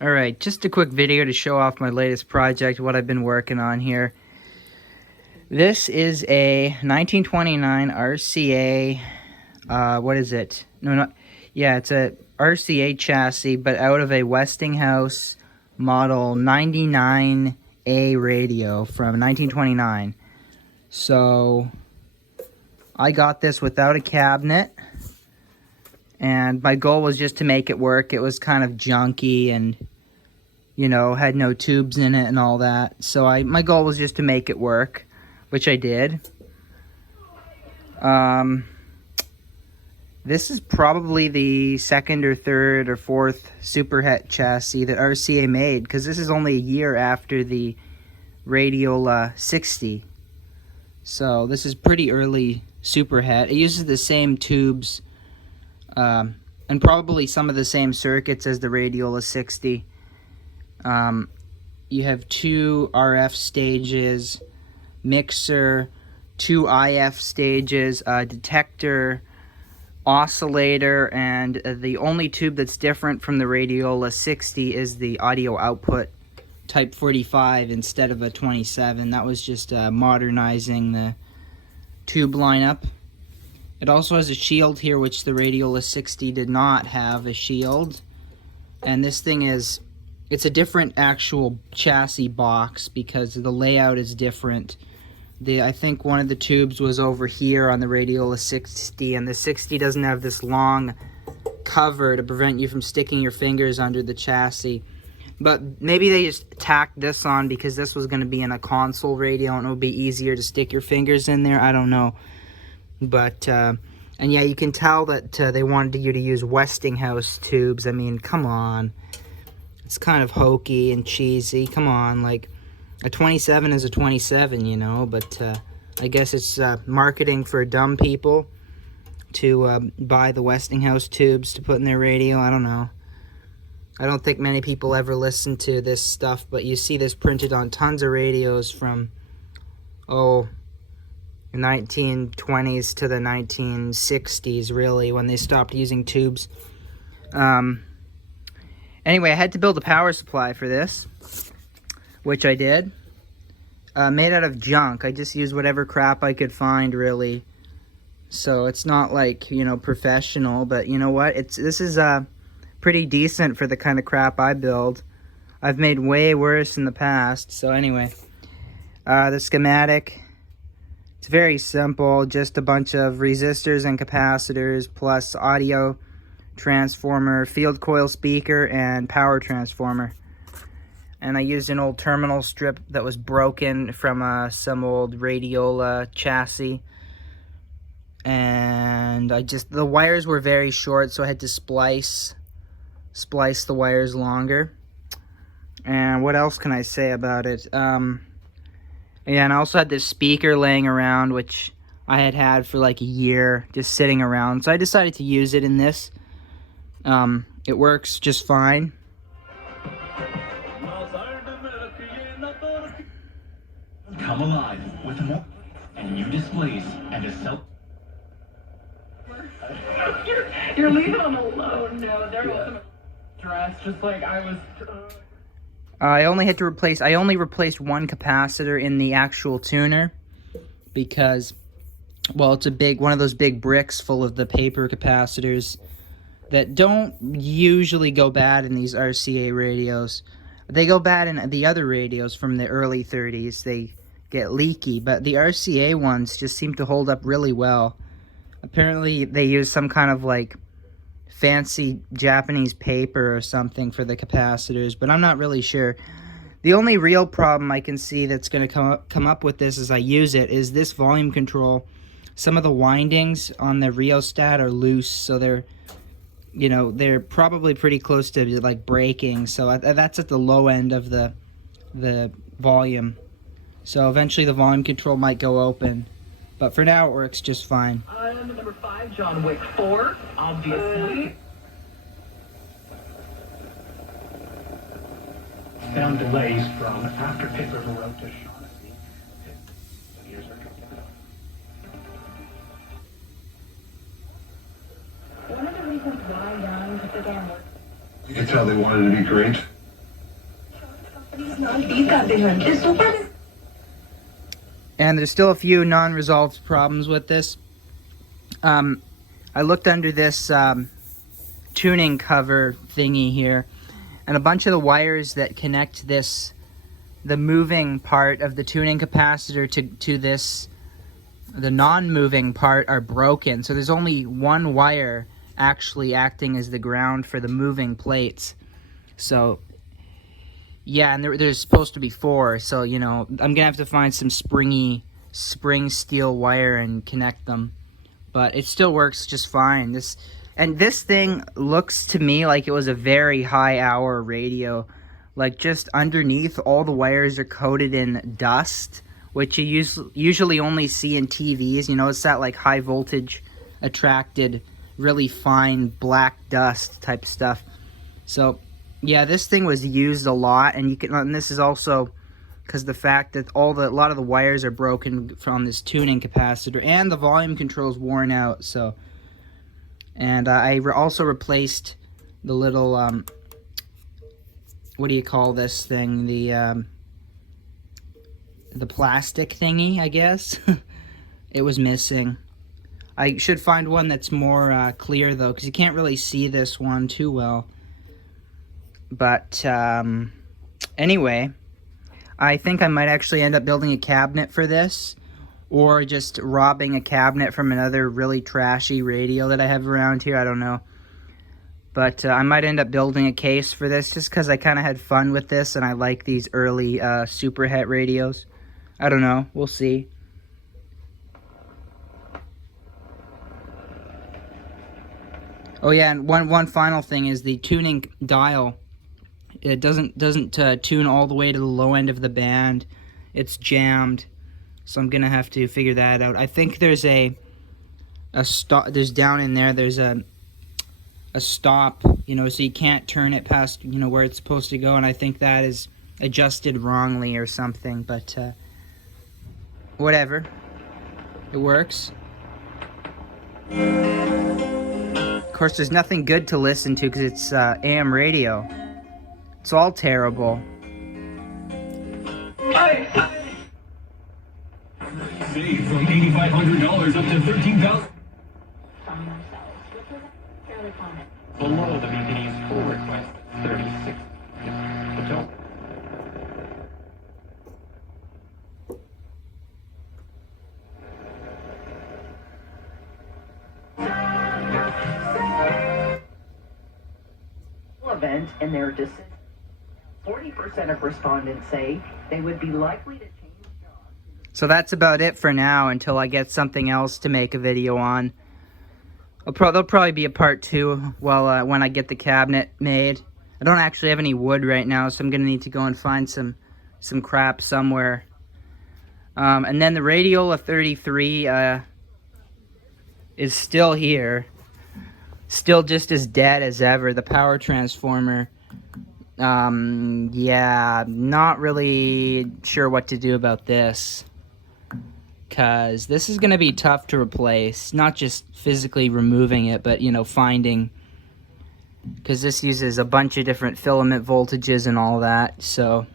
Alright, just a quick video to show off my latest project, what I've been working on here. This is a 1929 RCA, what is it? It's a RCA chassis, but out of a Westinghouse model 99A radio from 1929. So, I got this without a cabinet. And my goal was just to make it work. It was kind of junky and, you know, had no tubes in it and all that. So my goal was just to make it work, which I did. This is probably the second or third or fourth Superhet chassis that RCA made, because this is only a year after the Radiola 60. So this is pretty early Superhet. It uses the same tubes and probably some of the same circuits as the Radiola 60. You have two RF stages, mixer, two IF stages, a detector, oscillator, and the only tube that's different from the Radiola 60 is the audio output type 45 instead of a 27. That was just modernizing the tube lineup. It also has a shield here, which the Radiola 60 did not have a shield. And this thing is, it's a different actual chassis box because the layout is different. I think one of the tubes was over here on the Radiola 60, and the 60 doesn't have this long cover to prevent you from sticking your fingers under the chassis. But maybe they just tacked this on because this was going to be in a console radio and it would be easier to stick your fingers in there. I don't know. But, and yeah, you can tell that they wanted you to use Westinghouse tubes. I mean, come on. It's kind of hokey and cheesy. Come on, like, a 27 is a 27, you know, but I guess it's marketing for dumb people to buy the Westinghouse tubes to put in their radio. I don't know. I don't think many people ever listen to this stuff, but you see this printed on tons of radios from, the 1920s to the 1960s, really, when they stopped using tubes. Anyway, I had to build a power supply for this, which I did. Made out of junk. I just used whatever crap I could find, really. So it's not like, you know, professional, but you know what? This is pretty decent for the kind of crap I build. I've made way worse in the past. So anyway, the schematic. It's very simple, just a bunch of resistors and capacitors, plus audio transformer, field coil speaker, and power transformer. And I used an old terminal strip that was broken from some old Radiola chassis. And the wires were very short, so I had to splice the wires longer. And what else can I say about it? Yeah, and I also had this speaker laying around, which I had for like a year, just sitting around. So I decided to use it in this. It works just fine. Come alive with more and new displays and a self. You're leaving them alone. No, they're welcome. Dressed just like I was. I only replaced one capacitor in the actual tuner because, well, it's one of those big bricks full of the paper capacitors that don't usually go bad in these RCA radios. They go bad in the other radios from the early 30s. They get leaky, but the RCA ones just seem to hold up really well. Apparently, they use some kind of like fancy Japanese paper or something for the capacitors, but I'm not really sure. The only real problem I can see that's going to come up with this as I use it is this volume control. Some of the windings on the rheostat are loose, so they're probably pretty close to like breaking. So that's at the low end of the volume. So eventually the volume control might go open, but for now it works just fine. Number 5, John Wick 4, obviously. Found delays from after Pickers wrote to Shaughnessy. Years are coming out. One of the reasons why Young took the gamble. You could tell they wanted to be great. And there's still a few non-resolved problems with this. I looked under this tuning cover thingy here, and a bunch of the wires that connect the moving part of the tuning capacitor to the non-moving part are broken. So there's only one wire actually acting as the ground for the moving plates. So yeah, and there's supposed to be 4, so you know, I'm gonna have to find some spring steel wire and connect them. But it still works just fine. This thing looks to me like it was a very high hour radio. Like, just underneath, all the wires are coated in dust, which you usually only see in TVs. You know, it's that like high voltage attracted, really fine black dust type stuff. So yeah, this thing was used a lot, and this is also because the fact that a lot of the wires are broken from this tuning capacitor, and the volume control is worn out. So, and I also replaced the little what do you call this thing? The plastic thingy, I guess. It was missing. I should find one that's more clear though, because you can't really see this one too well. But anyway, I think I might actually end up building a cabinet for this, or just robbing a cabinet from another really trashy radio that I have around here. I don't know. But I might end up building a case for this just because I kind of had fun with this and I like these early Superhet radios. I don't know. We'll see. Oh yeah, and one final thing is the tuning dial. It doesn't tune all the way to the low end of the band. It's jammed, so I'm gonna have to figure that out. I think there's a stop. There's down in there. There's a stop. You know, so you can't turn it past where it's supposed to go. And I think that is adjusted wrongly or something. But whatever. It works. Of course, there's nothing good to listen to because it's AM radio. It's all terrible. Save from $8,500 up to $13,000. Below the BPD's full request, 36. Don't. Event in their decision. 40% of respondents say they would be likely to change jobs. So that's about it for now until I get something else to make a video on. There'll probably be a part 2 when I get the cabinet made. I don't actually have any wood right now, so I'm going to need to go and find some crap somewhere. And then the Radiola 33 is still here. Still just as dead as ever. The power transformer. Yeah, not really sure what to do about this. Because this is going to be tough to replace. Not just physically removing it, but, finding... Because this uses a bunch of different filament voltages and all that, so...